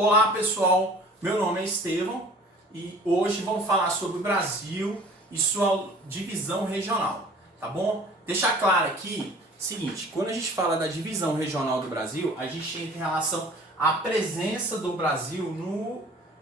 Olá pessoal, meu nome é Estevão e hoje vamos falar sobre o Brasil e sua divisão regional, tá bom? Deixar claro aqui, seguinte, quando a gente fala da divisão regional do Brasil, a gente entra em relação à presença do Brasil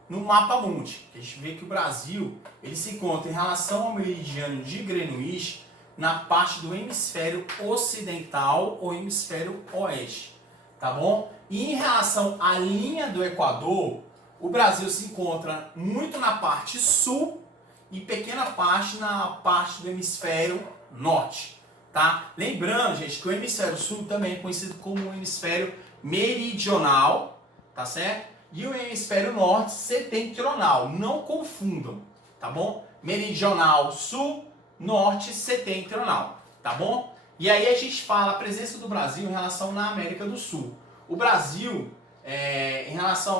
no mapa mundi. A gente vê que o Brasil ele se encontra em relação ao meridiano de Greenwich na parte do hemisfério ocidental ou hemisfério oeste, tá bom? E em relação à linha do Equador, o Brasil se encontra muito na parte sul e pequena parte na parte do hemisfério norte, tá? Lembrando, gente, que o hemisfério sul também é conhecido como o hemisfério meridional, tá certo? E o hemisfério norte setentrional, não confundam, tá bom? Meridional sul, norte setentrional, tá bom? E aí a gente fala a presença do Brasil em relação na América do Sul. O Brasil,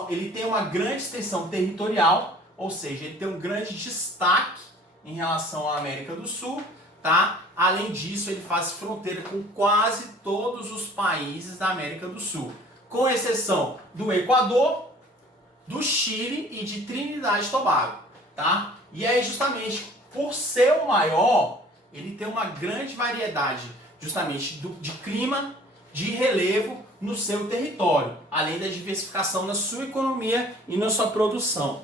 ele tem uma grande extensão territorial, ou seja, ele tem um grande destaque em relação à América do Sul, tá? Além disso, ele faz fronteira com quase todos os países da América do Sul, com exceção do Equador, do Chile e de Trinidade e Tobago, tá? E aí, justamente, por ser o maior, ele tem uma grande variedade, justamente, de clima, de relevo no seu território, além da diversificação na sua economia e na sua produção,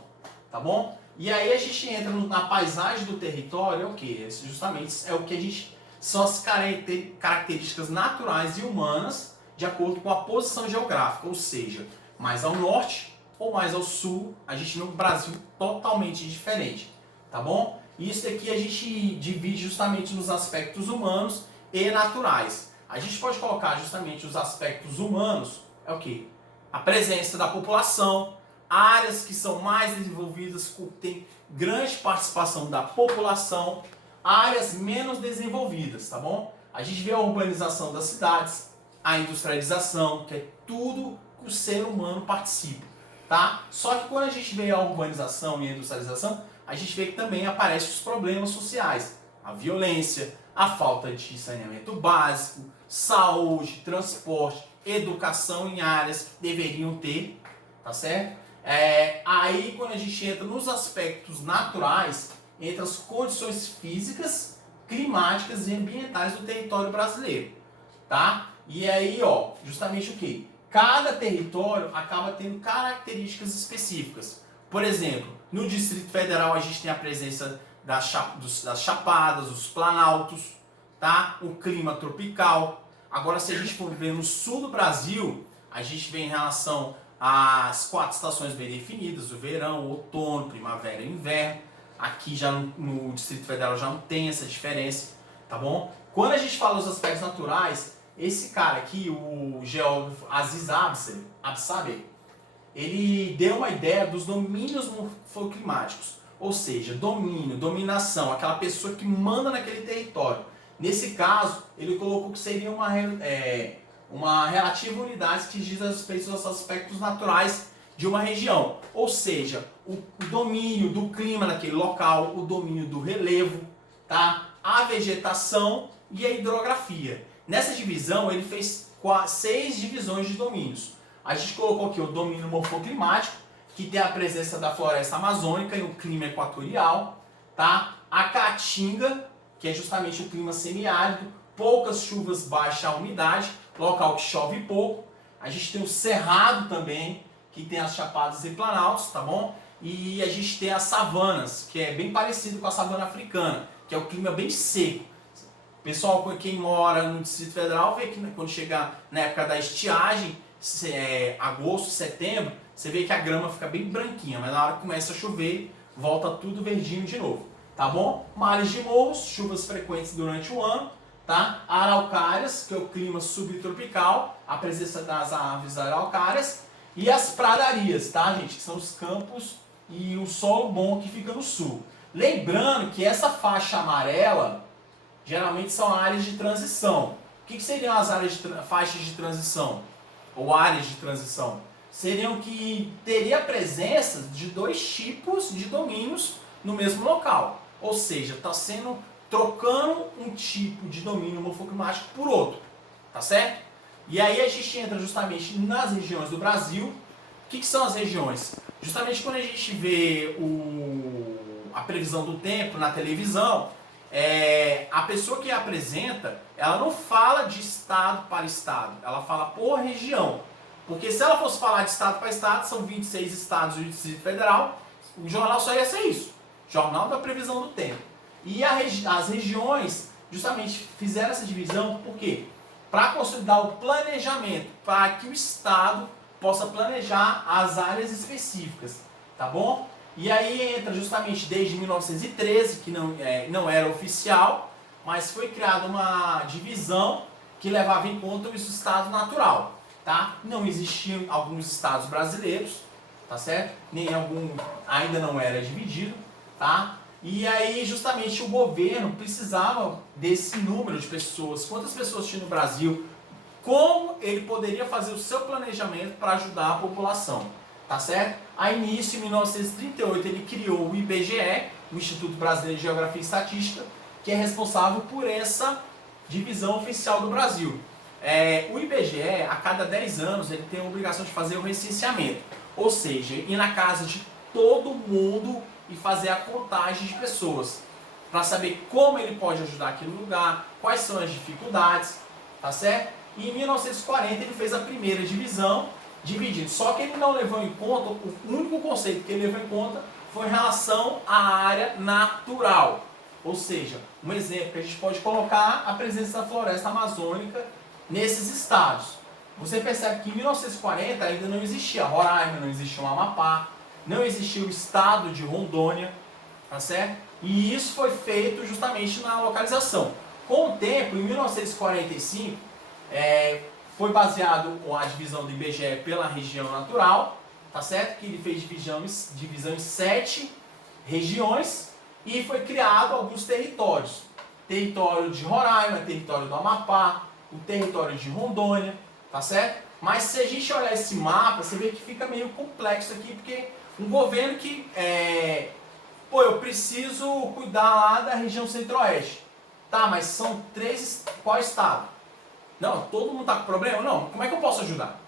tá bom? E aí a gente entra na paisagem do território, é o que? Justamente é o que a gente são as características naturais e humanas de acordo com a posição geográfica, ou seja, mais ao norte ou mais ao sul, a gente vê um Brasil totalmente diferente, tá bom? Isso aqui a gente divide justamente nos aspectos humanos e naturais. A gente pode colocar justamente os aspectos humanos, é o que? A presença da população, áreas que são mais desenvolvidas, tem grande participação da população, áreas menos desenvolvidas, tá bom? A gente vê a urbanização das cidades, a industrialização, que é tudo que o ser humano participa, tá? Só que quando a gente vê a urbanização e a industrialização, a gente vê que também aparecem os problemas sociais, a violência, a falta de saneamento básico, saúde, transporte, educação em áreas que deveriam ter, tá certo? Aí quando a gente entra nos aspectos naturais, entra as condições físicas, climáticas e ambientais do território brasileiro, tá? E aí, ó, justamente o que? Cada território acaba tendo características específicas. Por exemplo, no Distrito Federal a gente tem a presença das chapadas, os planaltos, tá? O clima tropical. Agora, se a gente for ver no sul do Brasil, a gente vê em relação às 4 estações bem definidas, o verão, o outono, primavera e inverno. Aqui já no Distrito Federal já não tem essa diferença, tá bom? Quando a gente fala dos aspectos naturais, esse cara aqui, o geógrafo Aziz Absaber, ele deu uma ideia dos domínios morfoclimáticos, ou seja, domínio, dominação, aquela pessoa que manda naquele território. Nesse caso, ele colocou que seria uma relativa unidade que diz respeito aos aspectos naturais de uma região, ou seja, o domínio do clima naquele local, o domínio do relevo, tá? A vegetação e a hidrografia. Nessa divisão, ele fez 6 divisões de domínios. A gente colocou aqui o domínio morfoclimático, que tem a presença da floresta amazônica e o clima equatorial, tá? A caatinga, que é justamente o clima semiárido, poucas chuvas, baixa umidade, local que chove pouco. A gente tem o cerrado também, que tem as chapadas e planaltos, tá bom? E a gente tem as savanas, que é bem parecido com a savana africana, que é o clima bem seco. Pessoal, quem mora no Distrito Federal, vê que quando chegar na época da estiagem, agosto, setembro, você vê que a grama fica bem branquinha, mas na hora que começa a chover, volta tudo verdinho de novo, tá bom? Mares de morros, chuvas frequentes durante o ano, tá? Araucárias, que é o clima subtropical, a presença das árvores araucárias, e as pradarias, tá, gente? Que são os campos e o solo bom que fica no sul. Lembrando que essa faixa amarela geralmente são áreas de transição. O que seriam as faixas de transição? Ou áreas de transição? Seriam que teria a presença de 2 tipos de domínios no mesmo local. Ou seja, está trocando um tipo de domínio morfoclimático por outro. Tá certo? E aí a gente entra justamente nas regiões do Brasil que são as regiões? Justamente quando a gente vê a previsão do tempo na televisão, a pessoa que apresenta, ela não fala de estado para estado, ela fala por região. Porque se ela fosse falar de estado para estado, são 26 estados e o Distrito Federal, o jornal só ia ser isso, Jornal da Previsão do Tempo. E as regiões justamente fizeram essa divisão, por quê? Para consolidar o planejamento, para que o estado possa planejar as áreas específicas, tá bom? E aí entra justamente desde 1913, que não era oficial, mas foi criada uma divisão que levava em conta o estado natural, tá? Não existiam alguns estados brasileiros, tá certo? Nem algum ainda não era dividido, tá? E aí justamente o governo precisava desse número de pessoas, quantas pessoas tinha no Brasil, como ele poderia fazer o seu planejamento para ajudar a população, tá certo? Aí início, em 1938, ele criou o IBGE, o Instituto Brasileiro de Geografia e Estatística, que é responsável por essa divisão oficial do Brasil. O IBGE, a cada 10 anos, ele tem a obrigação de fazer o recenseamento, ou seja, ir na casa de todo mundo e fazer a contagem de pessoas, para saber como ele pode ajudar aquele lugar, quais são as dificuldades, tá certo? E em 1940 ele fez a primeira divisão, dividindo. Só que ele não levou em conta, o único conceito que ele levou em conta foi em relação à área natural. Ou seja, um exemplo que a gente pode colocar a presença da floresta amazônica nesses estados. Você percebe que em 1940 ainda não existia Roraima, não existia o Amapá, não existia o estado de Rondônia, tá certo? E isso foi feito justamente na localização. Com o tempo, em 1945, foi baseado a divisão do IBGE pela região natural, tá certo? Que ele fez divisão em 7 regiões e foi criado alguns territórios. Território de Roraima, território do Amapá, o território de Rondônia, tá certo? Mas se a gente olhar esse mapa, você vê que fica meio complexo aqui, porque um governo que, eu preciso cuidar lá da região centro-oeste. Tá, mas são 3, qual estado? Não, todo mundo tá com problema? Não, como é que eu posso ajudar?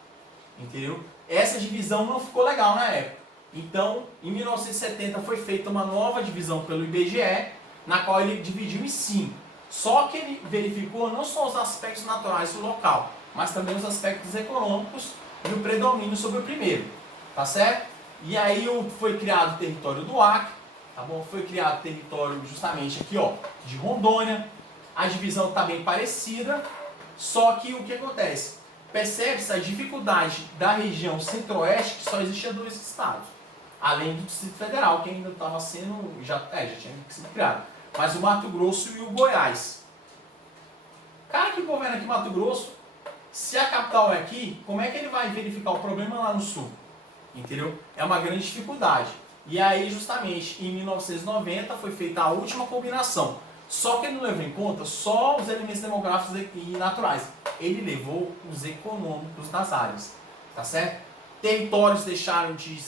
Entendeu? Essa divisão não ficou legal na época. Então, em 1970 foi feita uma nova divisão pelo IBGE, na qual ele dividiu em 5. Só que ele verificou não só os aspectos naturais do local, mas também os aspectos econômicos e o predomínio sobre o primeiro. Tá certo? E aí foi criado o território do Acre, tá bom? Foi criado o território justamente aqui, ó, de Rondônia. A divisão está bem parecida, só que o que acontece? Percebe-se a dificuldade da região centro-oeste, que só existia 2 estados, além do Distrito Federal, que ainda estava sendo, já tinha sido criado, mas o Mato Grosso e o Goiás. Cara que governa aqui Mato Grosso, se a capital é aqui, como é que ele vai verificar o problema lá no sul? Entendeu? É uma grande dificuldade. E aí, justamente, em 1990 foi feita a última combinação. Só que ele não levou em conta só os elementos demográficos e naturais. Ele levou os econômicos das áreas. Tá certo? Territórios deixaram de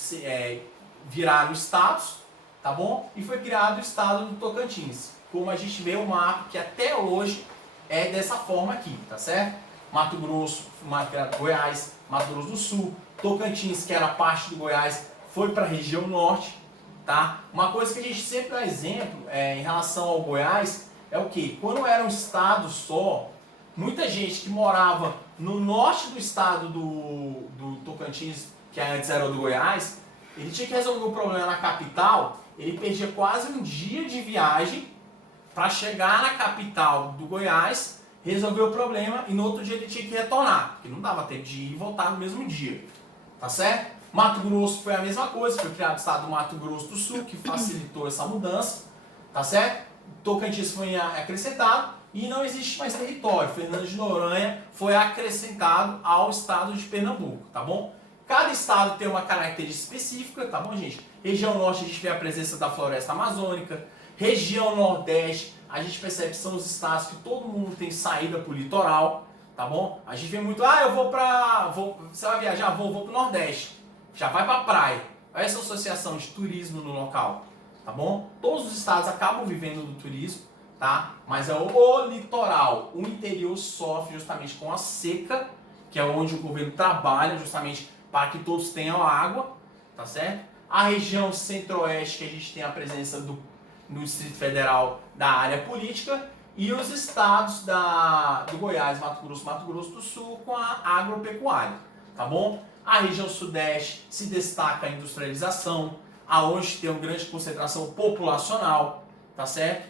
viraram estados, tá bom? E foi criado o estado do Tocantins. Como a gente vê o mapa, que até hoje é dessa forma aqui, tá certo? Mato Grosso, Goiás, Mato Grosso do Sul, Tocantins, que era parte do Goiás, foi para a região norte, tá? Uma coisa que a gente sempre dá exemplo em relação ao Goiás é o que? Quando era um estado só, muita gente que morava no norte do estado do Tocantins, que antes era o do Goiás, ele tinha que resolver o problema na capital, ele perdia quase um dia de viagem para chegar na capital do Goiás, resolver o problema e no outro dia ele tinha que retornar, porque não dava tempo de ir e voltar no mesmo dia, tá certo? Mato Grosso foi a mesma coisa, foi criado o estado do Mato Grosso do Sul, que facilitou essa mudança, tá certo? Tocantins foi acrescentado e não existe mais território. Fernando de Noronha foi acrescentado ao estado de Pernambuco, tá bom? Cada estado tem uma característica específica, tá bom, gente? Região norte a gente vê a presença da floresta amazônica, região nordeste a gente percebe que são os estados que todo mundo tem saída pro litoral, tá bom? A gente vê muito, você vai viajar, vou pro Nordeste, já vai pra praia. Olha essa associação de turismo no local, tá bom? Todos os estados acabam vivendo do turismo, tá? Mas é o litoral, o interior sofre justamente com a seca, que é onde o governo trabalha justamente para que todos tenham água, tá certo? A região centro-oeste, que a gente tem a presença no Distrito Federal da área política, e os estados do Goiás, Mato Grosso do Sul, com a agropecuária, tá bom? A região sudeste se destaca a industrialização, aonde tem uma grande concentração populacional, tá certo?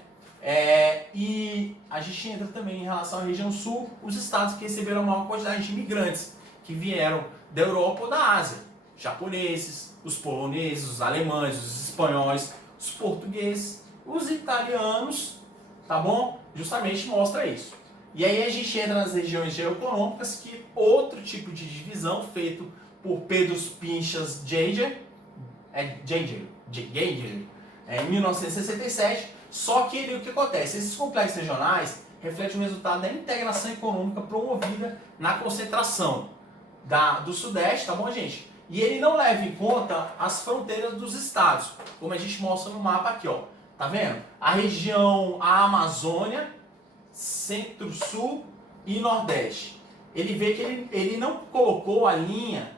E a gente entra também em relação à região sul, os estados que receberam a maior quantidade de imigrantes, que vieram da Europa ou da Ásia. Japoneses, os poloneses, os alemães, os espanhóis, os portugueses, os italianos, tá bom? Justamente mostra isso. E aí a gente entra nas regiões geoeconômicas, que outro tipo de divisão feito por Pedro Pinchas Geiger, em 1967, só que o que acontece? Esses complexos regionais refletem o resultado da integração econômica promovida na concentração do Sudeste, tá bom, gente? E ele não leva em conta as fronteiras dos estados, como a gente mostra no mapa aqui, ó. Tá vendo? A região, a Amazônia, Centro-Sul e Nordeste. Ele vê que ele não colocou a linha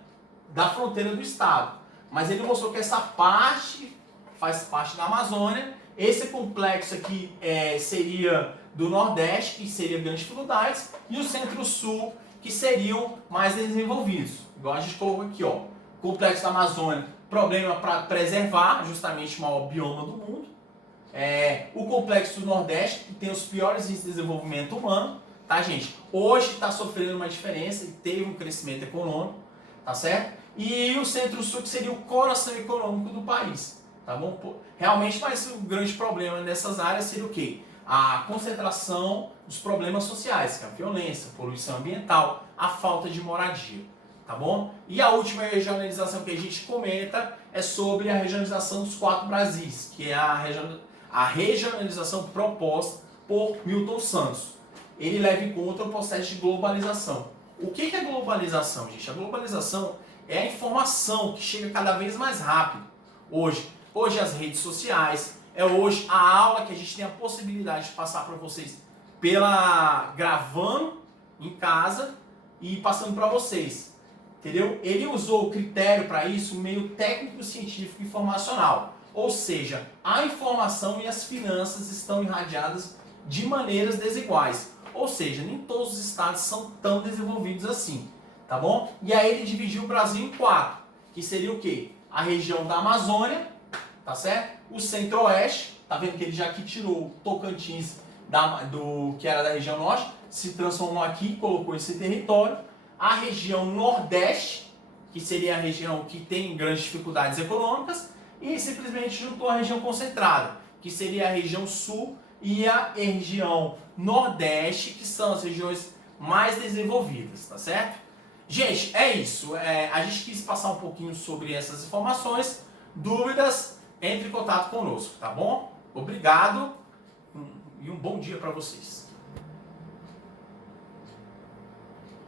da fronteira do estado, mas ele mostrou que essa parte faz parte da Amazônia. Esse complexo aqui seria do Nordeste, que seria grandes dificuldades, e o Centro-Sul, que seriam mais desenvolvidos. Igual a gente colocou aqui, ó. Complexo da Amazônia, problema para preservar, justamente o maior bioma do mundo. O complexo do Nordeste, que tem os piores índices de desenvolvimento humano, tá, gente? Hoje está sofrendo uma diferença e teve um crescimento econômico, tá certo? E o Centro-Sul, que seria o coração econômico do país, tá bom? Realmente, mas o grande problema nessas áreas seria o quê? A concentração dos problemas sociais, que é a violência, a poluição ambiental, a falta de moradia, tá bom? E a última regionalização que a gente comenta é sobre a regionalização dos 4 Brasis, que é a regionalização proposta por Milton Santos. Ele leva em conta o processo de globalização. O que é globalização, gente? A globalização é a informação que chega cada vez mais rápido. Hoje as redes sociais, hoje a aula que a gente tem a possibilidade de passar para vocês gravando em casa e passando para vocês. Entendeu? Ele usou o critério para isso, o meio técnico, científico e informacional. Ou seja, a informação e as finanças estão irradiadas de maneiras desiguais. Ou seja, nem todos os estados são tão desenvolvidos assim, tá bom? E aí ele dividiu o Brasil em 4, que seria o quê? A região da Amazônia, tá certo? O Centro-Oeste, tá vendo que ele já aqui tirou o Tocantins que era da região Norte, se transformou aqui, colocou esse território. A região Nordeste, que seria a região que tem grandes dificuldades econômicas, e simplesmente juntou a região concentrada, que seria a região Sul e a região Nordeste, que são as regiões mais desenvolvidas, tá certo? Gente, é isso. A gente quis passar um pouquinho sobre essas informações. Dúvidas, entre em contato conosco, tá bom? Obrigado e um bom dia para vocês.